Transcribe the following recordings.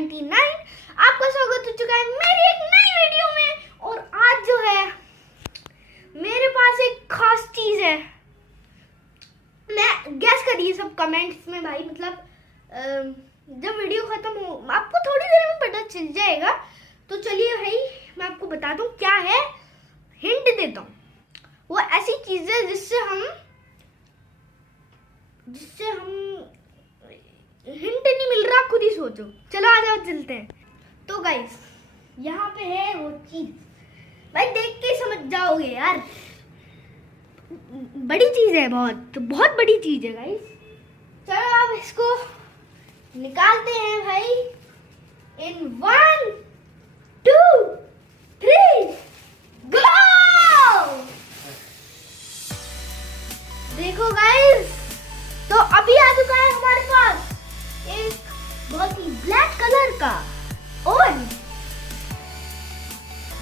99। आपका स्वागत हो चुका है मेरी एक नई वीडियो में। और आज जो है मेरे पास एक खास चीज है। मैं गैस करिए सब कमेंट्स में भाई, मतलब जब वीडियो खत्म हो आपको थोड़ी देर में पता चल जाएगा। तो चलिए भाई मैं आपको बता दूं क्या है, हिंट देता हूँ। वो ऐसी चीज है जिससे हम हिंट नहीं मिल रहा, खुद ही सोचो। चलो आ जाओ चलते हैं। तो गाइस यहाँ पे है वो चीज, भाई देख के समझ जाओगे यार। बड़ी चीज है, बहुत बड़ी चीज है गाइस। चलो अब इसको निकालते हैं भाई। इन 1 2 3 गो। देखो गाइस, तो अभी आ चुका है हमारे पास एक बहुत ही ब्लैक कलर का ओवन।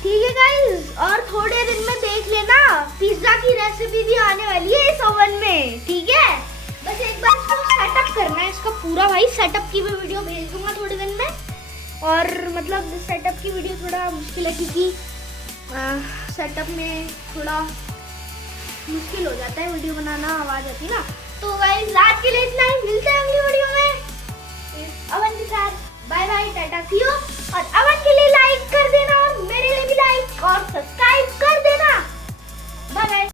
ठीक है गाइस, और थोड़े दिन में देख लेना पिज्जा की रेसिपी भी आने वाली है इस ओवन में। ठीक है, बस एक बार इसको सेटअप करना है, इसका पूरा भाई सेटअप की भी वीडियो भेज दूंगा थोड़े दिन में। और मतलब सेटअप की वीडियो थोड़ा मुश्किल है क्योंकि सेटअप में थोड़ा मुश्किल हो जाता है वीडियो बनाना, आवाज आती है ना। तो गाइस आज के लिए इतना ही, मिलते हैं अगली